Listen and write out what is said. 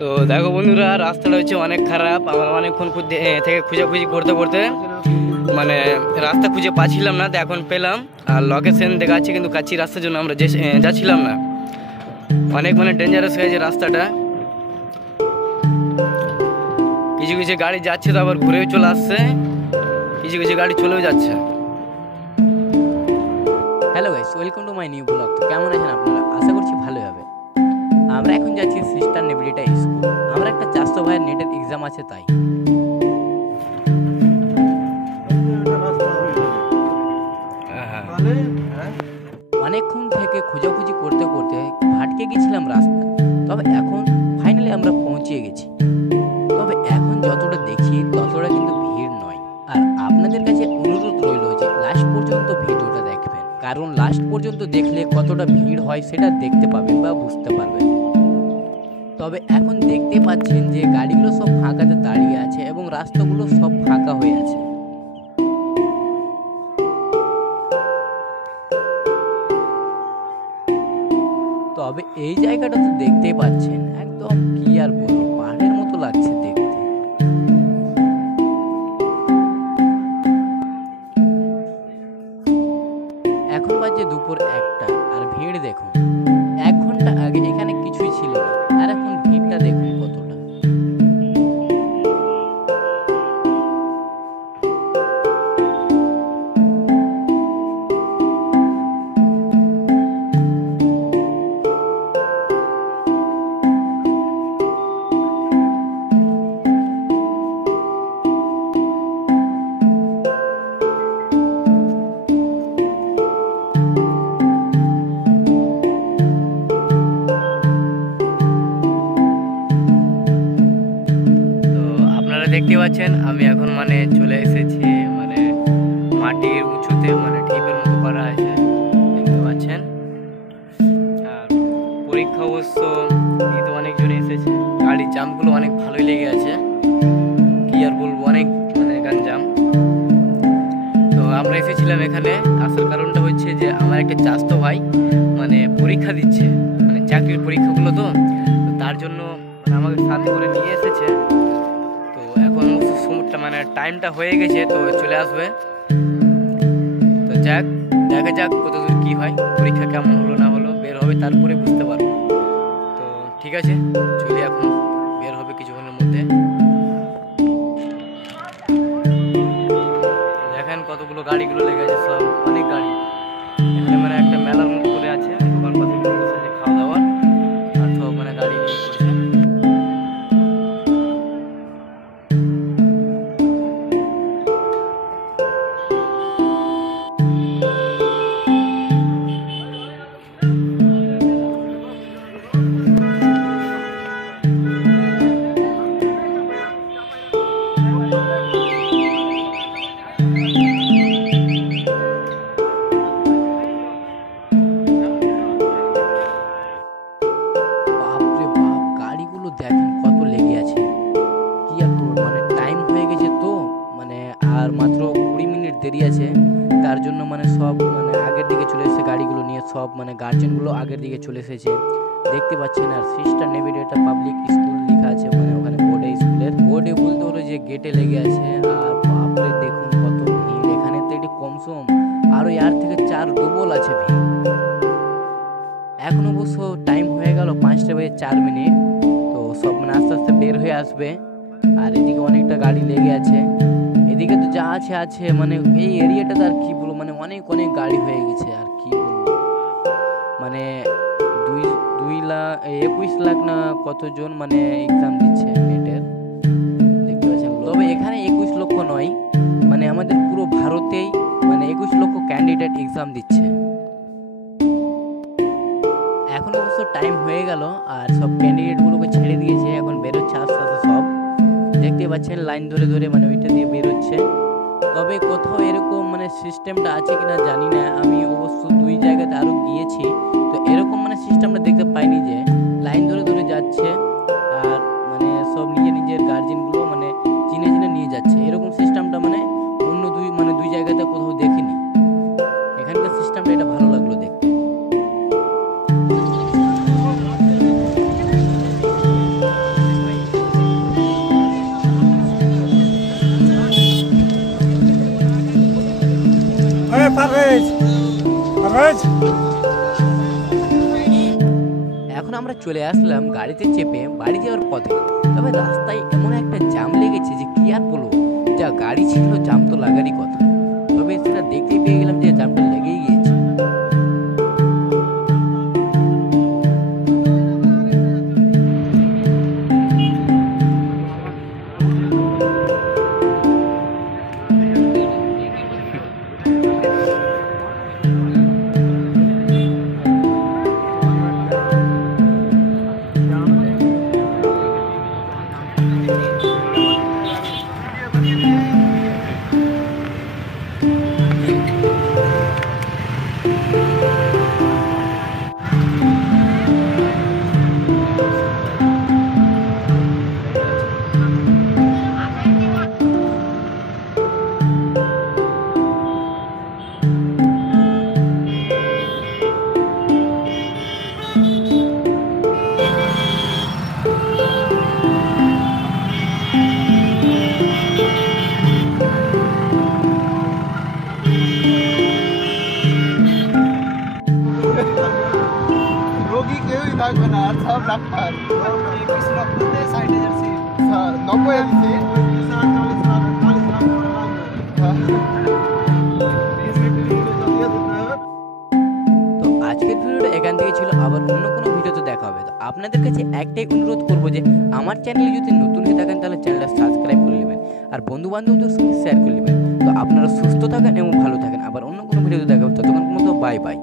তো দেখো বন্ধুরা, রাস্তাটা হচ্ছে অনেক খারাপ। আমরা অনেকক্ষণ থেকে খুঁজাখুঁজি করতে করতে মানে রাস্তা খুঁজে পাচ্ছিলাম না, তো এখন পেলাম। আর লোকেশন দেখাচ্ছে কিন্তু কাচ্চি রাস্তার জন্য আমরা যাচ্ছিলাম না। অনেক ডেঞ্জারাস হয়েছে রাস্তাটা। কিছু কিছু গাড়ি যাচ্ছে তো আবার ঘুরেও চলে আসছে, কিছু কিছু গাড়ি চলেও যাচ্ছে। Hello guys, welcome to my new blog. তো কেমন আছেন আপনারা? আশা করছি ভালোই হবে। আমরা এখন যাচ্ছি সিস্টার নেভিডিটা স্কুল। আমরা একটা চাষতো ভাইয়ের নেটের এক্সাম আছে তাই। অনেকক্ষণ থেকে খোঁজাখুঁজি করতে করতে ভাটকে গেছিলাম রাস্তা, তবে এখন ফাইনালি আমরা পৌঁছে গেছি। তবে এখন যতটা দেখছি ততটা কিন্তু ভিড় নয়। আর আপনাদের কাছে অনুরোধ রইল যে লাস্ট পর্যন্ত ভিডিওটা দেখবেন, কারণ লাস্ট পর্যন্ত দেখলে কতটা ভিড় হয় সেটা দেখতে পাবেন বা বুঝতে পারবেন। তবে এখন দেখতে পাচ্ছেন যে গাড়িগুলো সব ফাঁকাতে দাঁড়িয়ে আছে এবং রাস্তাগুলো সব ফাঁকা হয়ে আছে। তবে এই জায়গাটা তো দেখতেই পাচ্ছেন, একদম কি আর বলবো, পাহাড়ের মতো লাগছে দেখতে। এখন বাজে দুপুর 1টা, আর ভিড় দেখুন। 1 ঘন্টা আগে এখানে কিছুই ছিল না, আর এখন ভিড়টা দেখুন কতটা। দেখতে পাচ্ছেন আমি এখন চলে এসেছি মাটির উঁচুতে, ঢিপের মতো করা আছে, দেখতে পাচ্ছেন। আর পরীক্ষা অবশ্য কিন্তু অনেকজন এসেছে, গাড়ির জামগুলো অনেক ভালোই লেগে আছে, কি আর বলবো, অনেক গাঞ্জাম। তো আমরা এসেছিলাম এখানে, আসার কারণটা হচ্ছে যে আমার একটা চাচাতো ভাই পরীক্ষা দিচ্ছে, চাকরির পরীক্ষাগুলো, তো তার জন্য আমাকে সাথে করে নিয়ে এসেছে। এখন টাইমটা হয়ে গেছে, তো চলে আসবে। তো দেখা যাক কতদূর কি হয়, পরীক্ষা কেমন হলো না হলো, বের হবে তারপরে বুঝতে পারবো। তো ঠিক আছে, চলি, এখন বের হবে কিছুক্ষণের মধ্যে। দেখেন কতগুলো গাড়িগুলো লেগে আছে, সব অনেক গাড়ি। এখানে একটা মেলার মতো করে আছে, দোকান পাশে বসেছে খাওয়া দাওয়ার, আর সব গাড়ি করছে। দেখেন কত লেগে আছে, কি আর বলবো, টাইম হয়ে গেছে তো, আর মাত্র 20 মিনিট দেরি আছে। তার জন্য সব আগের দিকে চলে এসেছে গাড়িগুলো নিয়ে, সব গার্জেনগুলো আগের দিকে চলে এসেছে, দেখতে পাচ্ছেন। আর সিস্টার নেভিডিটা পাবলিক স্কুল লেখা আছে, ওখানে বোর্ডে, স্কুলের বোর্ডে বলতে হলো যে গেটে লেগে আছে। আর বাপরে দেখুন কত ভিড়, এখানে তো এটি কমসম আরো এর থেকে 4 ডবল আছে ভিড়। এখন অবশ্য টাইম হয়ে গেল 5টা বেজে 4 মিনিট। তো সব আস্তে আস্তে বের হয়ে আসবে। আর এদিকে অনেকটা গাড়ি লেগে আছে, এদিকে তো যা আছে আছে, এই এরিয়াটাতে আর কি বলবো, অনেক অনেক গাড়ি হয়ে গেছে। আর কি বলবো, 21 লাখ না কতজন এক্সাম দিচ্ছে নেটের, দেখতে পাচ্ছেন। তবে এখানে 21 লক্ষ নয়, আমাদের পুরো ভারতেই 21 লক্ষ ক্যান্ডিডেট এক্সাম দিচ্ছে। এখন অবশ্য টাইম হয়ে গেল, আর সব ক্যান্ডিডেটগুলোকে ছেড়ে দিয়েছে, এখন বেরোচ্ছে আস্তে আস্তে সব, দেখতে পাচ্ছেন লাইন ধরে ধরে ওইটা দিয়ে বেরোচ্ছে। তবে কোথাও এরকম সিস্টেমটা আছে কিনা জানি না, আমি অবশ্য 2 জায়গাতে আরও গিয়েছি, তো এরকম সিস্টেমটা দেখতে পাইনি যে লাইন ধরে ধরে যাচ্ছে, আর সব নিজের নিজের গার্জেনগুলো চিনে চিনে নিয়ে যাচ্ছে। এরকম সিস্টেমটা অন্য দুই জায়গাতে কোথাও দেখিনি। এখানকার সিস্টেমটা এটা ভালো লাগলো দেখতে। এখন আমরা চলে আসলাম গাড়িতে চেপে বাড়ি যাওয়ার পথে। তবে রাস্তায় এমন একটা জাম লেগেছে যে কি আর বলবো, যা গাড়ি ছিল জাম তো লাগারই কথা, তবে সেটা দেখতেই পেয়ে গেলাম যে জামটা লেগেই গিয়েছে। রোগী কেউই থাকবে না, আর সব ডাক্তার। 90 সিট। তো আজকের ভিডিওটা এখান থেকে ছিল, আবার অন্য কোনো ভিডিওতে দেখা হবে। তো আপনাদের কাছে একটাই অনুরোধ করবো যে আমার চ্যানেলে যদি নতুন হয়ে থাকেন তাহলে চ্যানেলটা সাবস্ক্রাইব করে নেবেন আর বন্ধু বান্ধবদের সঙ্গে শেয়ার করে নেবেন। তো আপনারা সুস্থ থাকেন এবং ভালো থাকেন, আবার অন্য কোনো ভিডিওতে দেখা হবে। ততক্ষণ মতো বাই বাই।